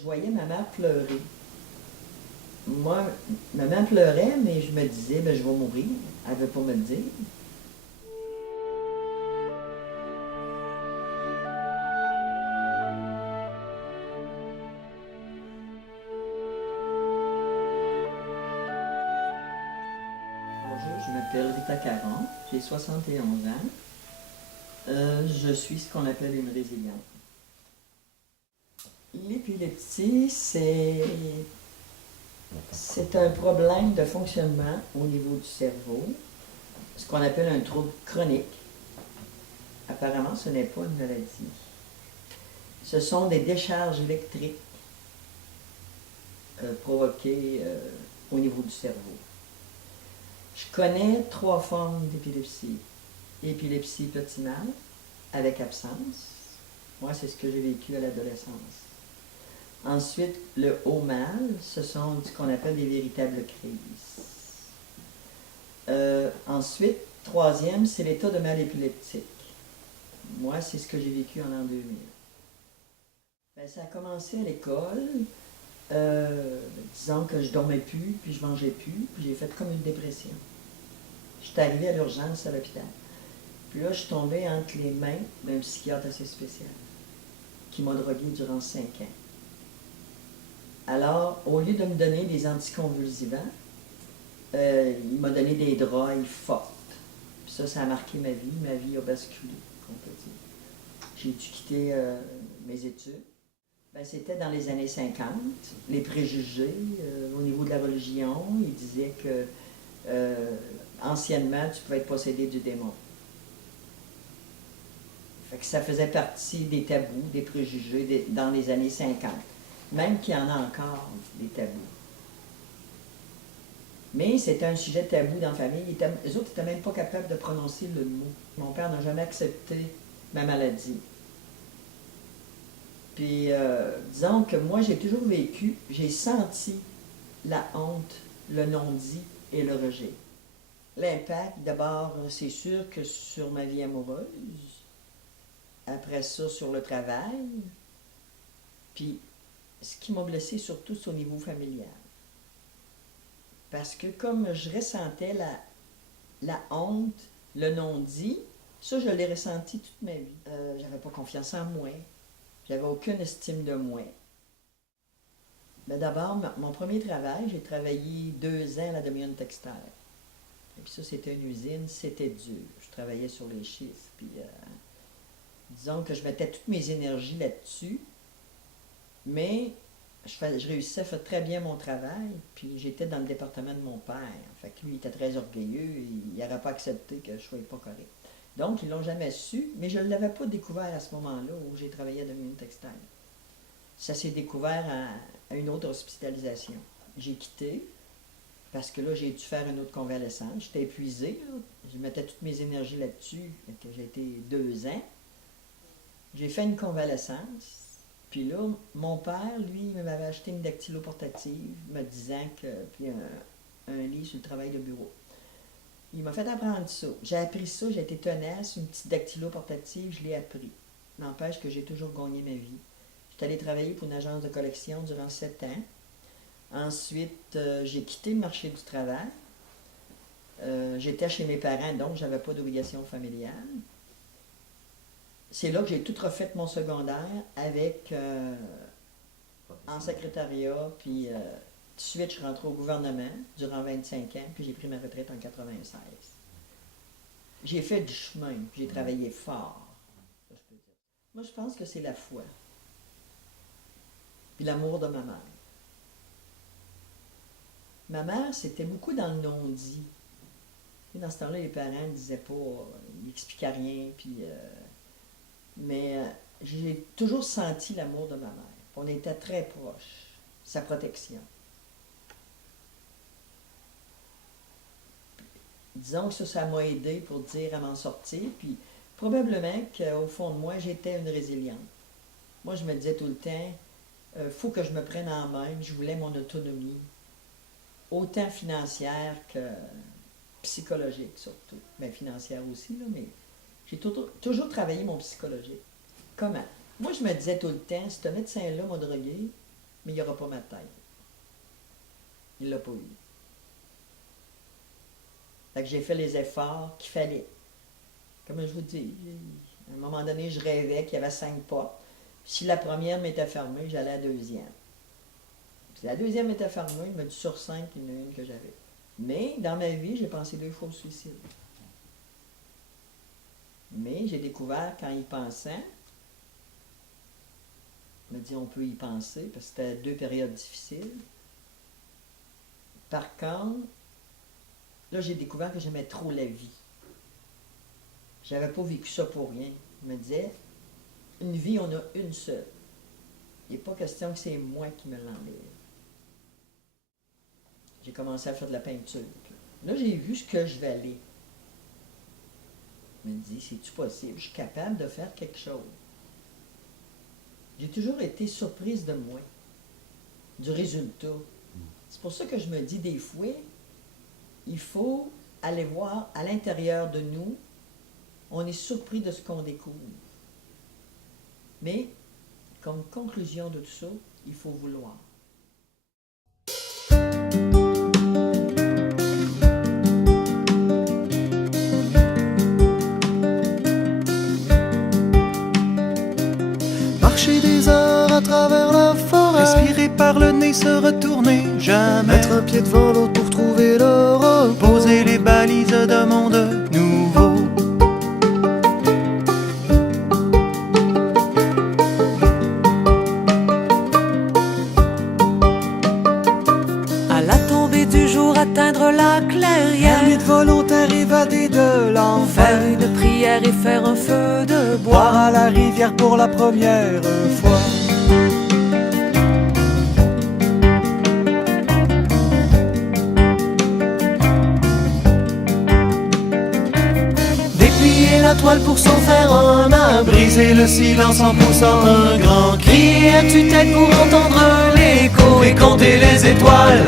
je voyais ma mère pleurer. Moi, ma mère pleurait, mais je me disais, ben, je vais mourir. Elle ne veut pas me le dire. Bonjour, je m'appelle Rita Caron, j'ai 71 ans. Je suis ce qu'on appelle une résiliente. L'épilepsie, c'est un problème de fonctionnement au niveau du cerveau, ce qu'on appelle un trouble chronique. Apparemment, ce n'est pas une maladie. Ce sont des décharges électriques provoquées au niveau du cerveau. Je connais 3 formes d'épilepsie. Épilepsie proximale, avec absence. Moi, c'est ce que j'ai vécu à l'adolescence. Ensuite, le haut mal, ce sont ce qu'on appelle des véritables crises. Ensuite, troisième, c'est l'état de mal épileptique. Moi, c'est ce que j'ai vécu en l'an 2000. Ben, ça a commencé à l'école. Disons que je dormais plus, puis je mangeais plus, puis j'ai fait comme une dépression. J'étais arrivée à l'urgence à l'hôpital. Puis là, je suis tombée entre les mains d'un psychiatre assez spécial, qui m'a droguée durant 5 ans. Alors, au lieu de me donner des anticonvulsivants, il m'a donné des drogues fortes. Puis ça a marqué ma vie a basculé, on peut dire. J'ai dû quitter mes études. Ben, c'était dans les années 50, les préjugés au niveau de la religion, ils disaient que anciennement, tu pouvais être possédé du démon. Fait que ça faisait partie des tabous, des préjugés dans les années 50. Même qu'il y en a encore des tabous. Mais c'était un sujet tabou dans la famille. Les autres n'étaient même pas capables de prononcer le mot. Mon père n'a jamais accepté ma maladie. Puis, disons que moi, j'ai toujours vécu, j'ai senti la honte, le non-dit et le rejet. L'impact, d'abord, c'est sûr que sur ma vie amoureuse, après ça, sur le travail, puis ce qui m'a blessée surtout, c'est au niveau familial. Parce que comme je ressentais la honte, le non-dit, ça, je l'ai ressenti toute ma vie. J'avais pas confiance en moi. J'avais aucune estime de moi. Ben d'abord, mon premier travail, j'ai travaillé 2 ans à la Dominion Textile. Et puis ça, c'était une usine, c'était dur. Je travaillais sur les chiffres, puis disons que je mettais toutes mes énergies là-dessus, mais je réussissais à faire très bien mon travail, puis j'étais dans le département de mon père. Fait que lui, il était très orgueilleux, il n'aurait pas accepté que je ne sois pas correct. Donc, ils ne l'ont jamais su, mais je ne l'avais pas découvert à ce moment-là où j'ai travaillé à Dominion Textile. Ça s'est découvert à une autre hospitalisation. J'ai quitté, parce que là, j'ai dû faire une autre convalescence. J'étais épuisée, là. Je mettais toutes mes énergies là-dessus, j'ai été 2 ans. J'ai fait une convalescence. Puis là, mon père, lui, il m'avait acheté une dactylo portative, me disant que. Puis un lit sur le travail de bureau. Il m'a fait apprendre ça. J'ai appris ça, j'ai été tenace, une petite dactylo portative, je l'ai appris. N'empêche que j'ai toujours gagné ma vie. J'étais allée travailler pour une agence de collection durant 7 ans. Ensuite, j'ai quitté le marché du travail. J'étais chez mes parents, donc je n'avais pas d'obligation familiale. C'est là que j'ai tout refait mon secondaire avec en secrétariat, puis tout de suite je suis rentrée au gouvernement durant 25 ans, puis j'ai pris ma retraite en 96. J'ai fait du chemin, j'ai travaillé fort, ça, je peux dire. Moi, je pense que c'est la foi, puis l'amour de ma mère. Ma mère, c'était beaucoup dans le non-dit. Dans ce temps-là, les parents ne disaient pas, ils n'expliquaient rien, puis... mais j'ai toujours senti l'amour de ma mère. On était très proches, sa protection. Disons que ça m'a aidé pour dire à m'en sortir, puis probablement qu'au fond de moi, j'étais une résiliente. Moi, je me disais tout le temps, faut que je me prenne en main, je voulais mon autonomie, autant financière que psychologique surtout. Bien, financière aussi, là, mais j'ai toujours travaillé mon psychologique. Comment? Moi, je me disais tout le temps, ce médecin-là m'a drogué, mais il n'y aura pas ma tête. Il ne l'a pas eu. Fait que j'ai fait les efforts qu'il fallait. Comme je vous dis, à un moment donné, je rêvais qu'il y avait 5 portes. Si la première m'était fermée, j'allais à la deuxième. Si la deuxième était fermée, il m'a dit sur 5, il y en a une que j'avais. Mais dans ma vie, j'ai pensé 2 fois au suicide. Mais j'ai découvert qu'en y pensant, il m'a dit on peut y penser, parce que c'était 2 périodes difficiles. Par contre, là j'ai découvert que j'aimais trop la vie. J'avais pas vécu ça pour rien. Il me disait, une vie, on a une seule. Il n'est pas question que c'est moi qui me l'enlève. J'ai commencé à faire de la peinture. Là, j'ai vu ce que je valais. Il me dit, c'est-tu possible? Je suis capable de faire quelque chose. J'ai toujours été surprise de moi, du résultat. C'est pour ça que je me dis des fois, il faut aller voir à l'intérieur de nous, on est surpris de ce qu'on découvre. Mais, comme conclusion de tout ça, il faut vouloir. Marcher des heures à travers la forêt, respirer par le nez, se retourner jamais, mettre un pied devant l'autre pour trouver le repos, poser les balises d'un monde nouveau. À la tombée du jour, atteindre la clairière, ermite volontaire, évadé de l'enfer, faire une prière et faire un feu de bois, boire à la rivière pour la première fois. Déplier la toile pour s'en faire un abri, briser le silence en poussant un grand cri, à tue-tête pour entendre l'écho et compter les étoiles.